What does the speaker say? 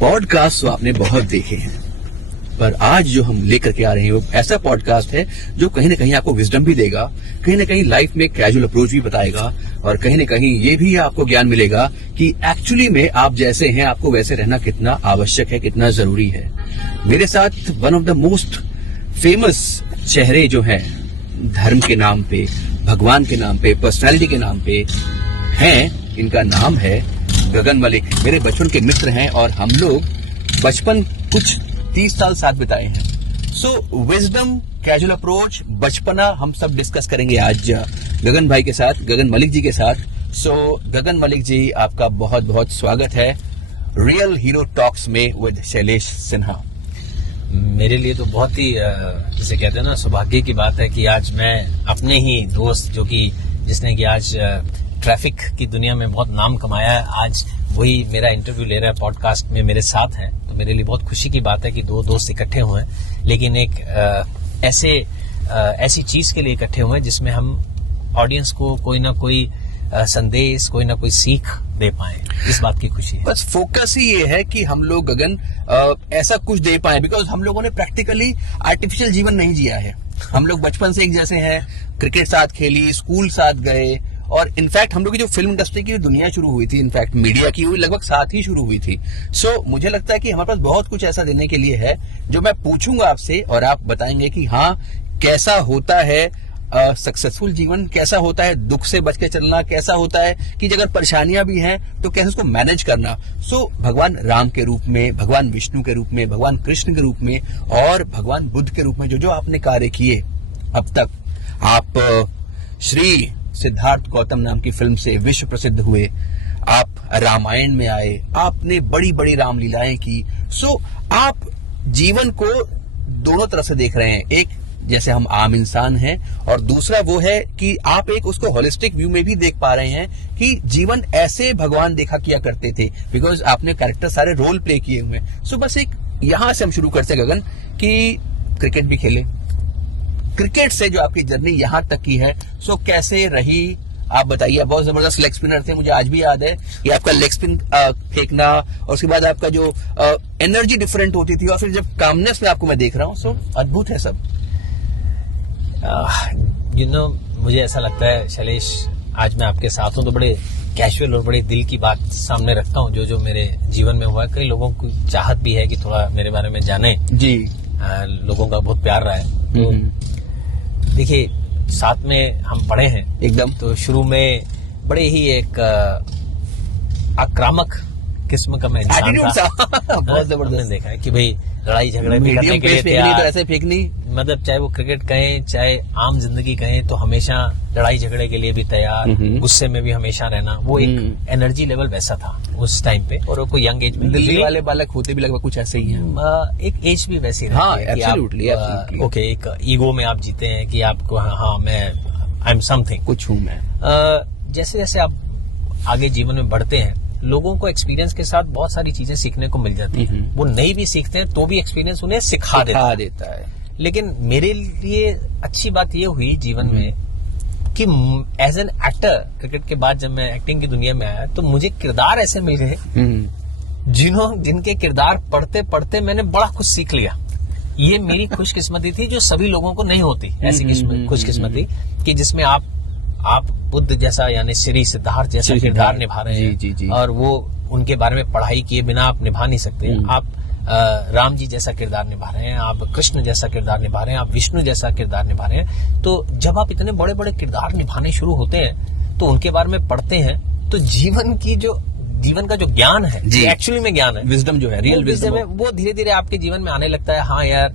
Podcast तो आपने बहुत देखे हैं, पर आज जो हम लेकर के आ रहे हैं वो ऐसा पॉडकास्ट है जो कहीं ना कहीं आपको विजडम भी देगा, कहीं ना कहीं लाइफ में कैजुअल अप्रोच भी बताएगा और कहीं ना कहीं ये भी आपको ज्ञान मिलेगा कि एक्चुअली में आप जैसे हैं आपको वैसे रहना कितना आवश्यक है, कितना जरूरी है। मेरे साथ one of the most famous चेहरे जो हैं धर्म के नाम पे, भगवान के नाम पे, पर्सनालिटी के नाम पे हैं, इनका नाम है गगन मलिक। मेरे बचपन के मित्र हैं और हम लोग बचपन कुछ 30 साल साथ बिताए हैं। सो विजडम, कैजुअल अप्रोच, बचपना हम सब डिस्कस करेंगे आज गगन भाई के साथ, गगन मलिक जी के साथ। सो गगन मलिक जी, आपका बहुत बहुत स्वागत है रियल हीरो टॉक्स में विद शैलेश सिन्हा। मेरे लिए तो बहुत ही जिसे कहते हैं ना सौभाग्य की बात है कि आज मैं अपने ही दोस्त जिसने कि आज ट्रैफिक की दुनिया में बहुत नाम कमाया है, आज वही मेरा इंटरव्यू ले रहा है, पॉडकास्ट में मेरे साथ हैं। तो मेरे लिए बहुत खुशी की बात है कि दो दोस्त इकट्ठे हुए हैं, लेकिन एक ऐसी चीज के लिए इकट्ठे हुए हैं जिसमें हम ऑडियंस को कोई ना कोई संदेश, कोई ना कोई सीख दे पाए। इस बात की खुशी है। बस फोकस ही ये है कि हम लोग गगन ऐसा कुछ दे पाए, बिकॉज हम लोगों ने प्रैक्टिकली आर्टिफिशियल जीवन नहीं जिया है। हम लोग बचपन से एक जैसे हैं, क्रिकेट साथ खेली, स्कूल साथ गए, और इनफैक्ट हम लोग की जो फिल्म इंडस्ट्री की दुनिया शुरू हुई थी, इनफैक्ट मीडिया की हुई लगभग साथ ही शुरू हुई थी। सो मुझे लगता है कि हमारे पास बहुत कुछ ऐसा देने के लिए है जो मैं पूछूंगा आपसे और आप बताएंगे कि हाँ, कैसा होता है सक्सेसफुल जीवन, कैसा होता है दुख से बच के चलना, कैसा होता है कि अगर परेशानियां भी हैं तो कैसे उसको मैनेज करना। सो भगवान राम के रूप में, भगवान विष्णु के रूप में, भगवान कृष्ण के रूप में और भगवान बुद्ध के रूप में जो जो आपने कार्य किए अब तक, आप श्री सिद्धार्थ गौतम नाम की फिल्म से विश्व प्रसिद्ध हुए, आप रामायण में आए, आपने बड़ी बड़ी रामलीलाएं की। सो आप जीवन को दोनों तरफ से देख रहे हैं, एक जैसे हम आम इंसान हैं और दूसरा वो है कि आप एक उसको होलिस्टिक व्यू में भी देख पा रहे हैं कि जीवन ऐसे भगवान देखा किया करते थे, बिकॉज आपने कैरेक्टर सारे रोल प्ले किए हुए। सो बस एक यहां से हम शुरू करते हैं गगन कि क्रिकेट भी खेले, क्रिकेट से जो आपकी जर्नी यहां तक की है, सो कैसे रही आप बताइए। बहुत जबरदस्त लेग स्पिनर थे, मुझे आज भी याद है कि आपका लेग स्पिन फेंकना और उसके बाद आपका जो एनर्जी डिफरेंट होती थी और फिर जब कामनेस में आपको मैं देख रहा हूं, सो अद्भुत है सब। मुझे ऐसा लगता है शैलेश, आज मैं आपके साथ हूं तो बड़े कैजुअल और बड़े दिल की बात सामने रखता हूं जो मेरे जीवन में हुआ है। कई लोगों को चाहत भी है कि थोड़ा मेरे बारे में जाने जी, लोगों का बहुत प्यार रहा है। तो देखिए, साथ में हम पढ़े हैं एकदम, तो शुरू में बड़े ही एक आक्रामक किस्म का मैं इंसान था। बहुत जबरदस्त देखा है कि भाई लड़ाई झगड़े भी करने के लिए तो ऐसे फेंकनी, मतलब चाहे वो क्रिकेट कहें चाहे आम जिंदगी कहें, तो हमेशा लड़ाई झगड़े के लिए भी तैयार, गुस्से में भी हमेशा रहना। वो एक एनर्जी लेवल वैसा था उस टाइम पे, और कोई यंग एज में दिल्ली वाले बालक होते भी लगभग कुछ ऐसे ही हैं। एक एज भी वैसी रहती है कि ओके, एक ईगो में आप जीते हैं कि आपको हाँ मैं आई एम समथिंग, कुछ हूं मैं। जैसे जैसे आप आगे जीवन में बढ़ते हैं, लोगों को एक्सपीरियंस के साथ बहुत सारी चीजें सीखने को मिल जाती है। वो नहीं भी सीखते हैं तो भी एक्सपीरियंस उन्हें सिखा देता है। लेकिन मेरे लिए अच्छी बात ये हुई जीवन में कि एज एन एक्टर, क्रिकेट के बाद जब मैं एक्टिंग की दुनिया में आया तो मुझे किरदार ऐसे मिल गए जिनके किरदार पढ़ते पढ़ते मैंने बड़ा कुछ सीख लिया। ये मेरी खुशकिस्मती थी जो सभी लोगों को नहीं होती, ऐसी खुशकिस्मती कि जिसमें आप बुद्ध जैसा यानी श्री सिद्धार्थ जैसा किरदार निभा रहे हैं। जी। और वो उनके बारे में पढ़ाई किए बिना आप निभा नहीं सकते। आप राम जी जैसा किरदार निभा रहे हैं, आप कृष्ण जैसा किरदार निभा रहे हैं, आप विष्णु जैसा किरदार निभा रहे हैं। तो जब आप इतने बड़े बड़े किरदार निभाने शुरू होते हैं तो उनके बारे में पढ़ते हैं, तो जीवन का जो ज्ञान है, एक्चुअली में ज्ञान है, विजडम जो है, रियल विजडम है, वो धीरे धीरे आपके जीवन में आने लगता है। हाँ यार,